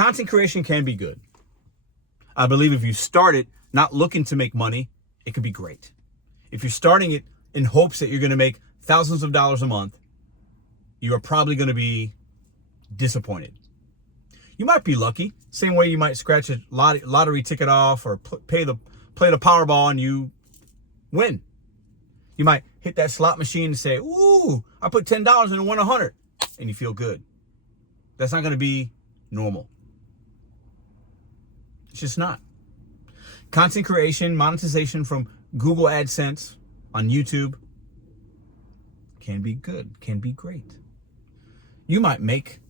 Content creation can be good. I believe if you start it not looking to make money, it could be great. If you're starting it in hopes that you're going to make thousands of dollars a month, you are probably going to be disappointed. You might be lucky, same way you might scratch a lottery ticket off or play the Powerball and you win. You might hit that slot machine and say, ooh, I put $10 and won 100, and you feel good. That's not going to be normal. It's just not. Content creation, monetization from Google AdSense on YouTube can be good, can be great. You might make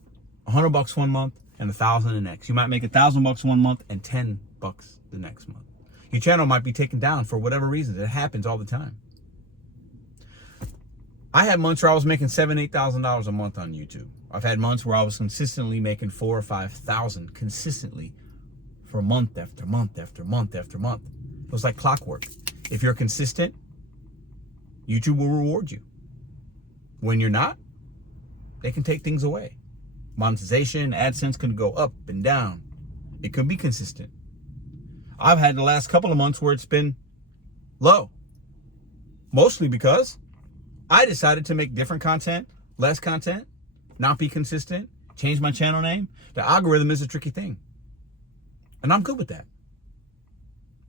$100 one month and $1,000 the next. You might make $1,000 one month and $10 the next month. Your channel might be taken down for whatever reason. It happens all the time. I had months where I was making $7,000, $8,000 a month on YouTube. I've had months where I was consistently making $4,000 or $5,000 consistently for month after month after month after month. It was like clockwork. If you're consistent, YouTube will reward you. When you're not, they can take things away. Monetization, AdSense can go up and down. It can be consistent. I've had the last couple of months where it's been low. Mostly because I decided to make different content, less content, not be consistent, change my channel name. The algorithm is a tricky thing. And I'm good with that.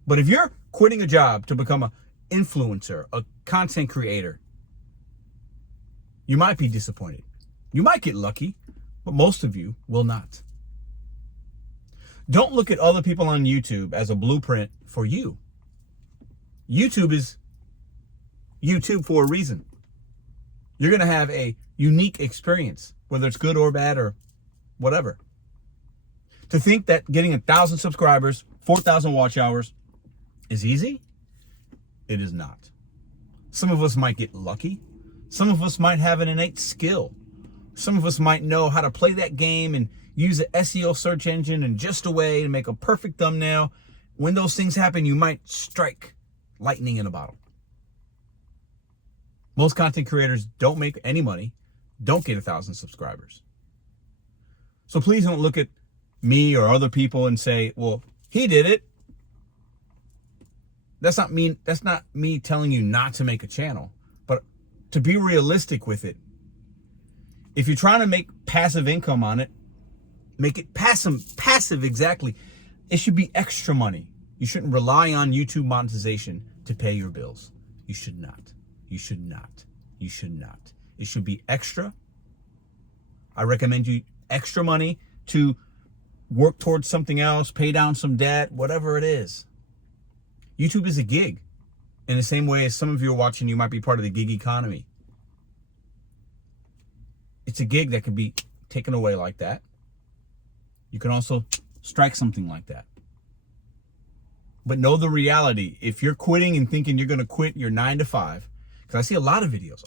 But if you're quitting a job to become an influencer, a content creator, you might be disappointed. You might get lucky, but most of you will not. Don't look at other people on YouTube as a blueprint for you. YouTube is YouTube for a reason. You're going to have a unique experience, whether it's good or bad or whatever. To think that getting 1,000 subscribers, 4,000 watch hours is easy, it is not. Some of us might get lucky. Some of us might have an innate skill. Some of us might know how to play that game and use an SEO search engine in just a way to make a perfect thumbnail. When those things happen, you might strike lightning in a bottle. Most content creators don't make any money, don't get 1,000 subscribers. So please don't look at me or other people and say, well, he did it. That's not me telling you not to make a channel, but to be realistic with it. If you're trying to make passive income on it, make it passive exactly. It should be extra money. You shouldn't rely on YouTube monetization to pay your bills. You should not. You should not. You should not. It should be extra. I recommend you extra money to work towards something else, pay down some debt, whatever it is. YouTube is a gig. In the same way as some of you are watching, you might be part of the gig economy. It's a gig that can be taken away like that. You can also strike something like that. But know the reality. If you're quitting and thinking you're going to quit your 9 to 5, because I see a lot of videos,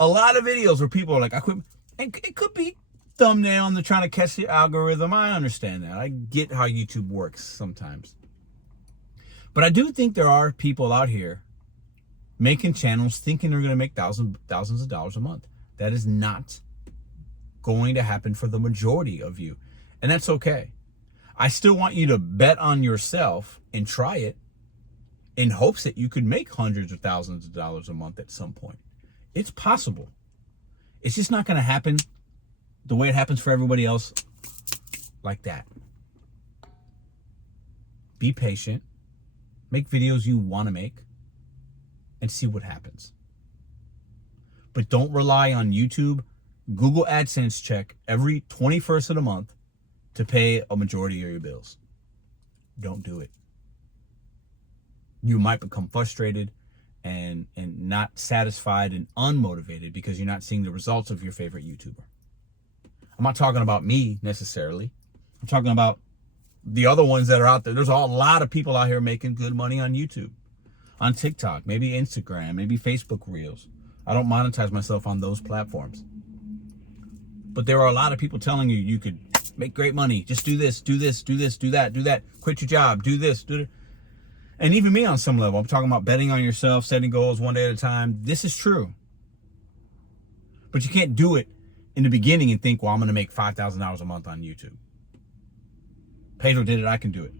a lot of videos where people are like, I quit. And it could be thumbnail and they're trying to catch the algorithm. I understand that. I get how YouTube works sometimes. But I do think there are people out here making channels thinking they're going to make thousands of dollars a month. That is not going to happen for the majority of you. And that's okay. I still want you to bet on yourself and try it in hopes that you could make hundreds of thousands of dollars a month at some point. It's possible. It's just not going to happen the way it happens for everybody else like that. Be patient. Make videos you want to make and see what happens. But don't rely on YouTube, Google AdSense check every 21st of the month to pay a majority of your bills. Don't do it. You might become frustrated and not satisfied and unmotivated because you're not seeing the results of your favorite YouTuber. I'm not talking about me necessarily. I'm talking about the other ones that are out there. There's a lot of people out here making good money on YouTube, on TikTok, maybe Instagram, maybe Facebook Reels. I don't monetize myself on those platforms. But there are a lot of people telling you you could make great money. Just do this, do this, do this, do that, do that. Quit your job, do this, do that. And even me on some level, I'm talking about betting on yourself, setting goals one day at a time. This is true. But you can't do it in the beginning and think, well, I'm going to make $5,000 a month on YouTube. Pedro did it, I can do it.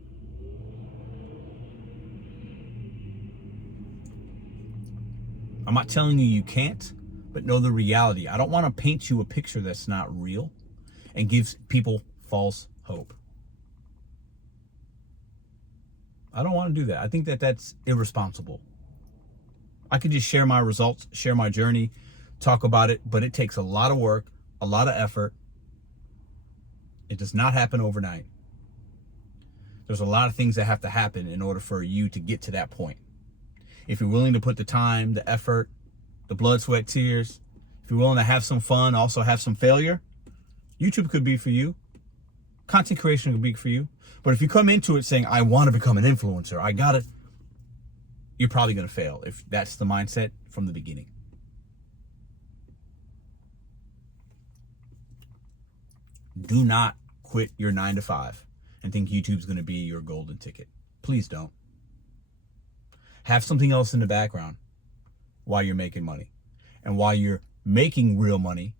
I'm not telling you can't, but know the reality. I don't want to paint you a picture that's not real and gives people false hope. I don't want to do that. I think that that's irresponsible. I could just share my results, share my journey, talk about it, but it takes a lot of work, a lot of effort. It does not happen overnight. There's a lot of things that have to happen in order for you to get to that point. If you're willing to put the time, the effort, the blood, sweat, tears, if you're willing to have some fun, also have some failure, YouTube could be for you. Content creation could be for you. But if you come into it saying, I want to become an influencer, I got it, you're probably going to fail if that's the mindset from the beginning. Do not quit your 9 to 5 and think YouTube's going to be your golden ticket. Please don't. Have something else in the background while you're making money. And while you're making real money,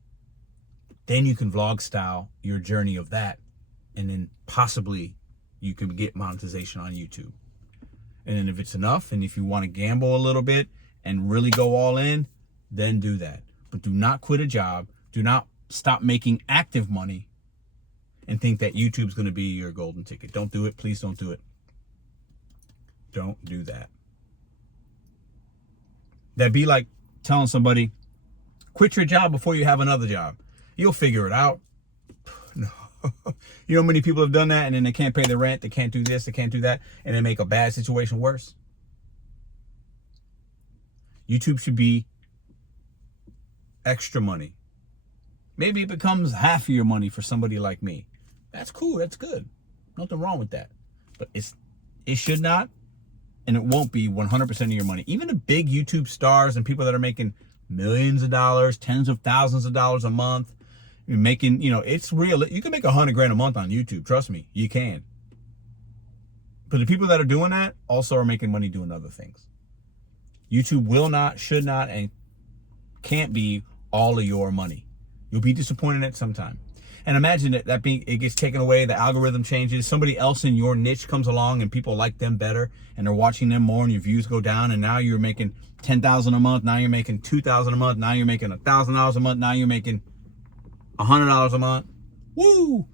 then you can vlog style your journey of that. And then possibly you can get monetization on YouTube. And then if it's enough, and if you want to gamble a little bit and really go all in, then do that. But do not quit a job. Do not stop making active money and think that YouTube's going to be your golden ticket. Don't do it. Please don't do it. Don't do that. That'd be like telling somebody, quit your job before you have another job. You'll figure it out. No. You know how many people have done that and then they can't pay the rent, they can't do this, they can't do that, and they make a bad situation worse? YouTube should be extra money. Maybe it becomes half of your money for somebody like me. That's cool, that's good. Nothing wrong with that. But it should not, and it won't be 100% of your money. Even the big YouTube stars and people that are making millions of dollars, tens of thousands of dollars a month, you're making, it's real. You can make $100,000 a month on YouTube. Trust me, you can. But the people that are doing that also are making money doing other things. YouTube will not, should not, and can't be all of your money. You'll be disappointed at some time. And imagine it gets taken away, the algorithm changes, somebody else in your niche comes along and people like them better and they're watching them more and your views go down, and now you're making $10,000 a month, now you're making $2,000 a month, now you're making $1,000 a month, now you're making $100 a month. Woo!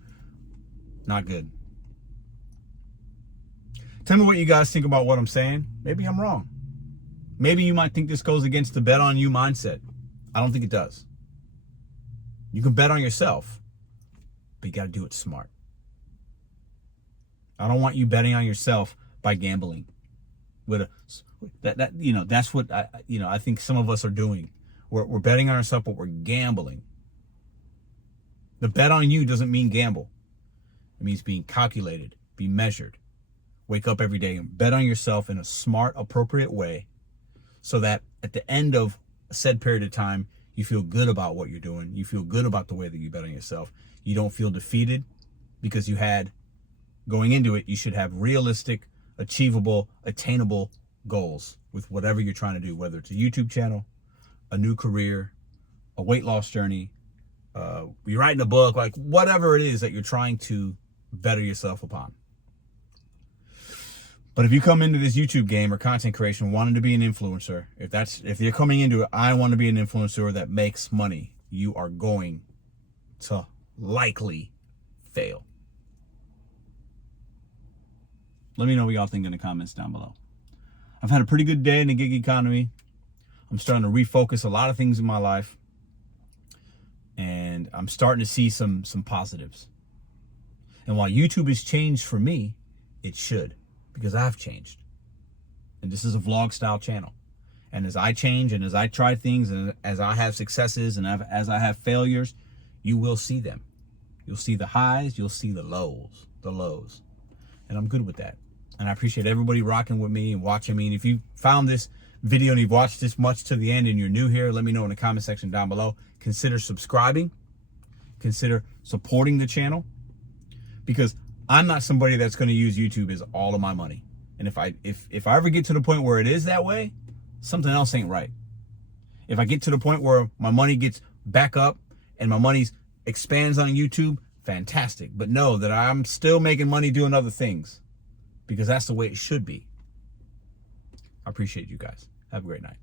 Not good. Tell me what you guys think about what I'm saying. Maybe I'm wrong. Maybe you might think this goes against the bet on you mindset. I don't think it does. You can bet on yourself, but you got to do it smart. I don't want you betting on yourself by gambling. That's what I think some of us are doing. We're betting on ourselves, but we're gambling. The bet on you doesn't mean gamble. It means being calculated, be measured. Wake up every day and bet on yourself in a smart, appropriate way so that at the end of a said period of time, you feel good about what you're doing. You feel good about the way that you bet on yourself. You don't feel defeated because going into it, you should have realistic, achievable, attainable goals with whatever you're trying to do, whether it's a YouTube channel, a new career, a weight loss journey, you're writing a book, like whatever it is that you're trying to better yourself upon. But if you come into this YouTube game or content creation wanting to be an influencer, if you're coming into it, I want to be an influencer that makes money, you are going to likely fail. Let me know what y'all think in the comments down below. I've had a pretty good day in the gig economy. I'm starting to refocus a lot of things in my life. And I'm starting to see some positives. And while YouTube has changed for me, it should, because I've changed. And this is a vlog style channel. And as I change and as I try things and as I have successes and as I have failures, you will see them. You'll see the highs, you'll see the lows. And I'm good with that. And I appreciate everybody rocking with me and watching me. And if you found this video and you've watched this much to the end and you're new here, let me know in the comment section down below. Consider subscribing. Consider supporting the channel, because I'm not somebody that's going to use YouTube as all of my money. And if I ever get to the point where it is that way, something else ain't right. If I get to the point where my money gets back up and my money expands on YouTube, fantastic. But know that I'm still making money doing other things because that's the way it should be. I appreciate you guys. Have a great night.